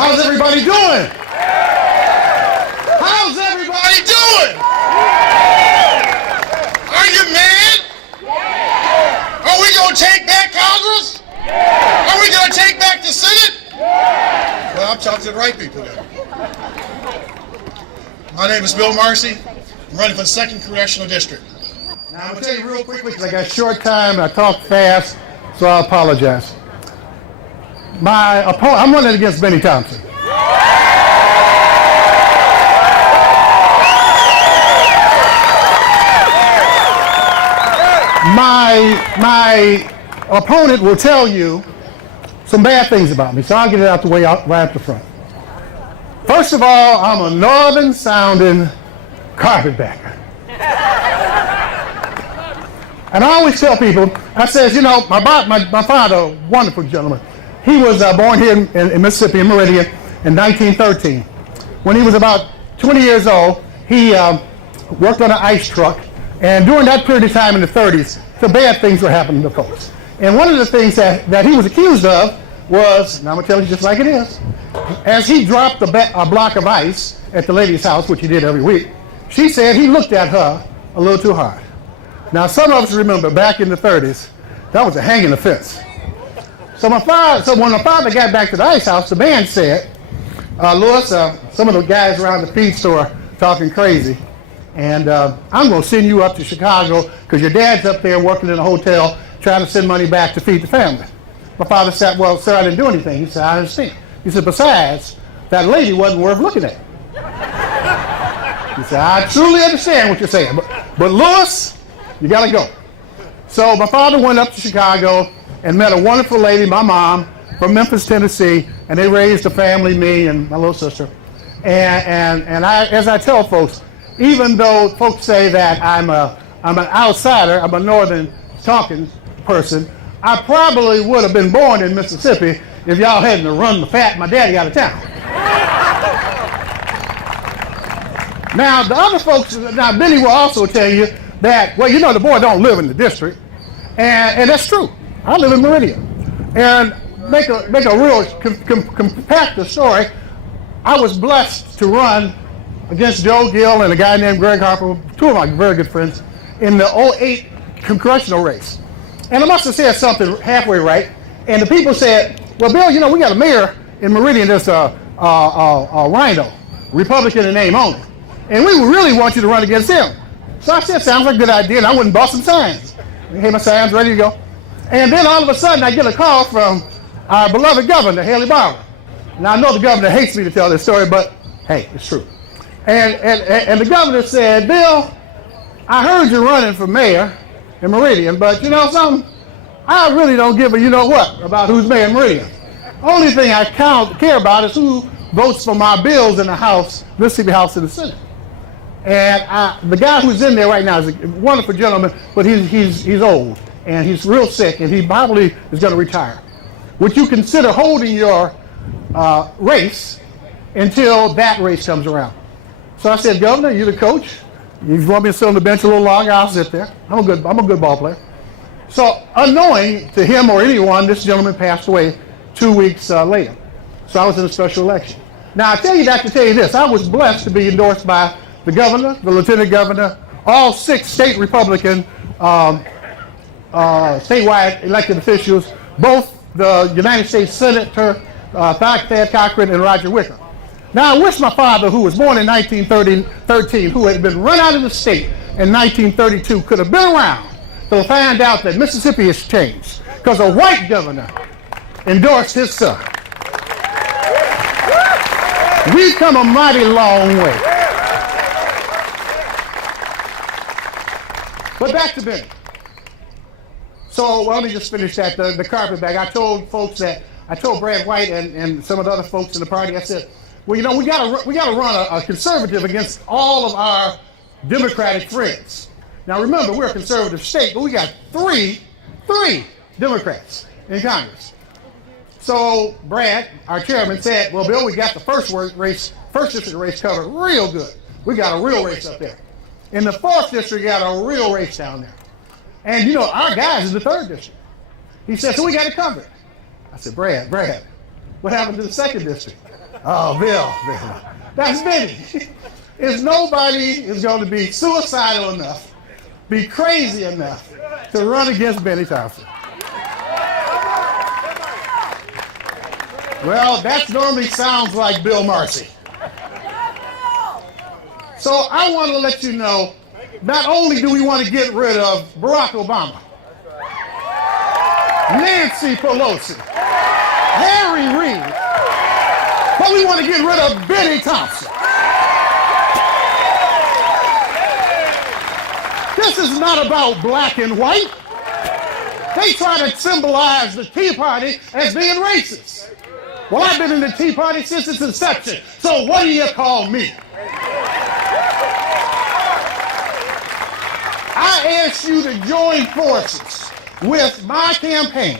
How's everybody doing? How's everybody doing? Are you mad? Are we going to take back Congress? Are we going to take back the Senate? Well, I'm talking to the right people then. My name is Bill Marcy. I'm running for the 2nd Congressional District. Now, I'm going to tell you real quickly because I got a short time and I talk fast, so I apologize. My opponent, I'm running against Bennie Thompson. My opponent will tell you some bad things about me, so I'll get it out the way right up the front. First of all, I'm a northern-sounding carpetbagger. And I always tell people, I says, you know, my father, a wonderful gentleman, he was born here in Mississippi, in Meridian, in 1913. When he was about 20 years old, he worked on an ice truck, and during that period of time in the 30s, some bad things were happening to folks. And one of the things that he was accused of was, and I'm going to tell you just like it is, as he dropped a block of ice at the lady's house, which he did every week, she said he looked at her a little too hard. Now, some of us remember back in the 30s, that was a hanging offense. So when my father got back to the ice house, the man said, Louis, some of the guys around the feed store talking crazy, and I'm going to send you up to Chicago because your dad's up there working in a hotel trying to send money back to feed the family. My father said, well, sir, I didn't do anything. He said, I understand. He said, besides, that lady wasn't worth looking at. He said, I truly understand what you're saying, but Louis, you got to go. So my father went up to Chicago and met a wonderful lady, my mom, from Memphis, Tennessee, and they raised a family, me and my little sister. And I, as I tell folks, even though folks say that I'm an outsider, I'm a northern talking person, I probably would have been born in Mississippi if y'all hadn't run my daddy out of town. Now, the other folks, now Bennie will also tell you that, well, you know, the boy don't live in the district, and that's true. I live in Meridian. And make a real compact the story, I was blessed to run against Joe Gill and a guy named Greg Harper, two of my very good friends, in the 2008 congressional race. And I must have said something halfway right, and the people said, well, Bill, you know, we got a mayor in Meridian that's a rhino, Republican in name only, and we really want you to run against him. So I said, sounds like a good idea, and I went and bought some signs. I had my signs ready to go. And then all of a sudden, I get a call from our beloved governor, Haley Barbour. Now, I know the governor hates me to tell this story, but hey, it's true. And the governor said, Bill, I heard you're running for mayor in Meridian, but you know something? I really don't give a you know what about who's mayor in Meridian. Only thing I care about is who votes for my bills in the House, Mississippi House and the Senate. And the guy who's in there right now is a wonderful gentleman, but he's old and he's real sick and he probably is going to retire. Would you consider holding your race until that race comes around? So I said, Governor, you're the coach. You want me to sit on the bench a little longer? I'll sit there. I'm a good ball player. So unknowing to him or anyone, this gentleman passed away 2 weeks later. So I was in a special election. Now I tell you that to tell you this, I was blessed to be endorsed by the governor, the lieutenant governor, all 6 state Republican statewide elected officials, both the United States Senator Thad Cochran and Roger Wicker. Now I wish my father, who was born in 1913, who had been run out of the state in 1932, could have been around to find out that Mississippi has changed because a white governor endorsed his son. We've come a mighty long way. But back to Bennie. So well, let me just finish that, the carpetbag. I told Brad White and some of the other folks in the party, I said, well, you know, we gotta run a conservative against all of our Democratic friends. Now remember, we're a conservative state, but we got three Democrats in Congress. So Brad, our chairman, said, well, Bill, we got the first district race covered real good. We got a real race up there. In the 4th district, we got a real race down there. And you know, our guys in the 3rd district. He said, so we got it covered. I said, Brad, what happened to the 2nd district? Oh, Bill. That's Bennie. If nobody is going to be suicidal enough, be crazy enough to run against Bennie Thompson. Well, that normally sounds like Bill Marcy. So I want to let you know, not only do we want to get rid of Barack Obama, Nancy Pelosi, Harry Reid, but we want to get rid of Bennie Thompson. This is not about black and white. They try to symbolize the Tea Party as being racist. Well, I've been in the Tea Party since its inception, so what do you call me? I ask you to join forces with my campaign,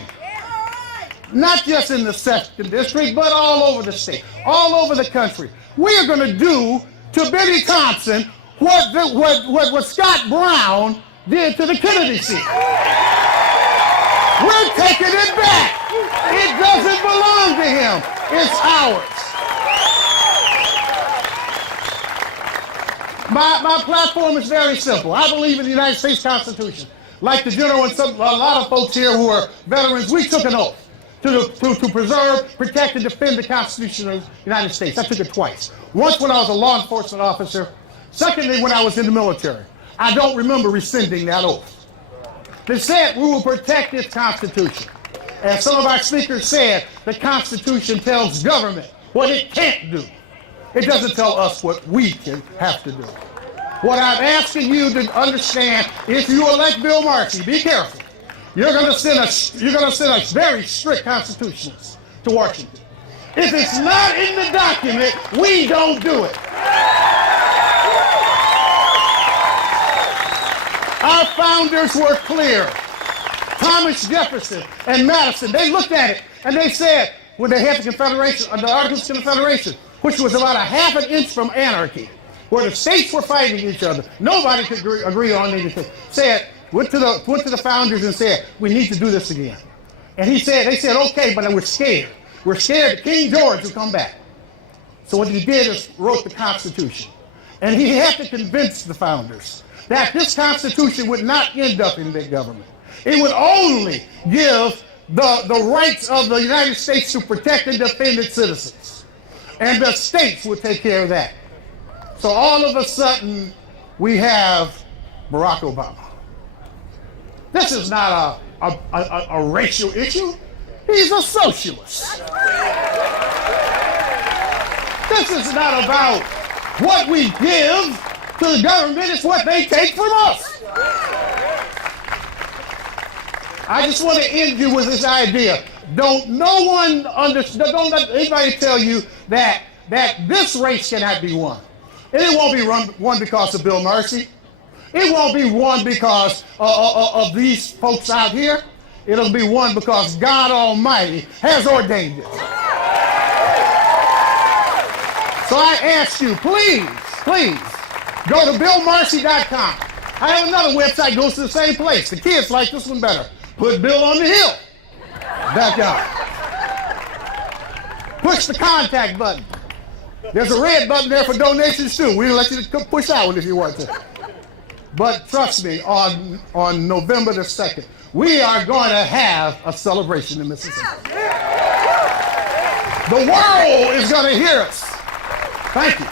not just in the 2nd District, but all over the state, all over the country. We are going to do to Bennie Thompson what Scott Brown did to the Kennedy seat. We're taking it back. It doesn't belong to him. It's ours. My platform is very simple. I believe in the United States Constitution. Like the general and a lot of folks here who are veterans, we took an oath to preserve, protect, and defend the Constitution of the United States. I took it twice. Once when I was a law enforcement officer. Secondly, when I was in the military. I don't remember rescinding that oath. They said we will protect this Constitution. As some of our speakers said, the Constitution tells government what it can't do. It doesn't tell us what we can have to do. What I'm asking you to understand, if you elect Bill Marcy, be careful. You're going to send a very strict constitutionalist to Washington. If it's not in the document, we don't do it. Our founders were clear. Thomas Jefferson and Madison, they looked at it and they said, when they had the Confederation, the Articles of Confederation, which was about a half an inch from anarchy, where the states were fighting each other, nobody could agree on anything. Went to the founders and said, we need to do this again. And they said, okay, but we're scared. We're scared that King George will come back. So what he did is wrote the Constitution. And he had to convince the founders that this Constitution would not end up in big government. It would only give the rights of the United States to protect and defend its citizens. And the states would take care of that. So all of a sudden, we have Barack Obama. This is not a racial issue. He's a socialist. This is not about what we give to the government, it's what they take from us. I just want to end you with this idea. Don't let anybody tell you that this race cannot be won. And it won't be won because of Bill Marcy. It won't be won because of these folks out here. It'll be won because God Almighty has ordained it. So I ask you, please, go to BillMarcy.com. I have another website, goes to the same place. The kids like this one better. Put Bill on the hill. Back out. Push the contact button. There's a red button there for donations too. We'll let you push that one if you want to. But trust me, on November the 2nd, we are going to have a celebration in Mississippi. The world is going to hear us. Thank you.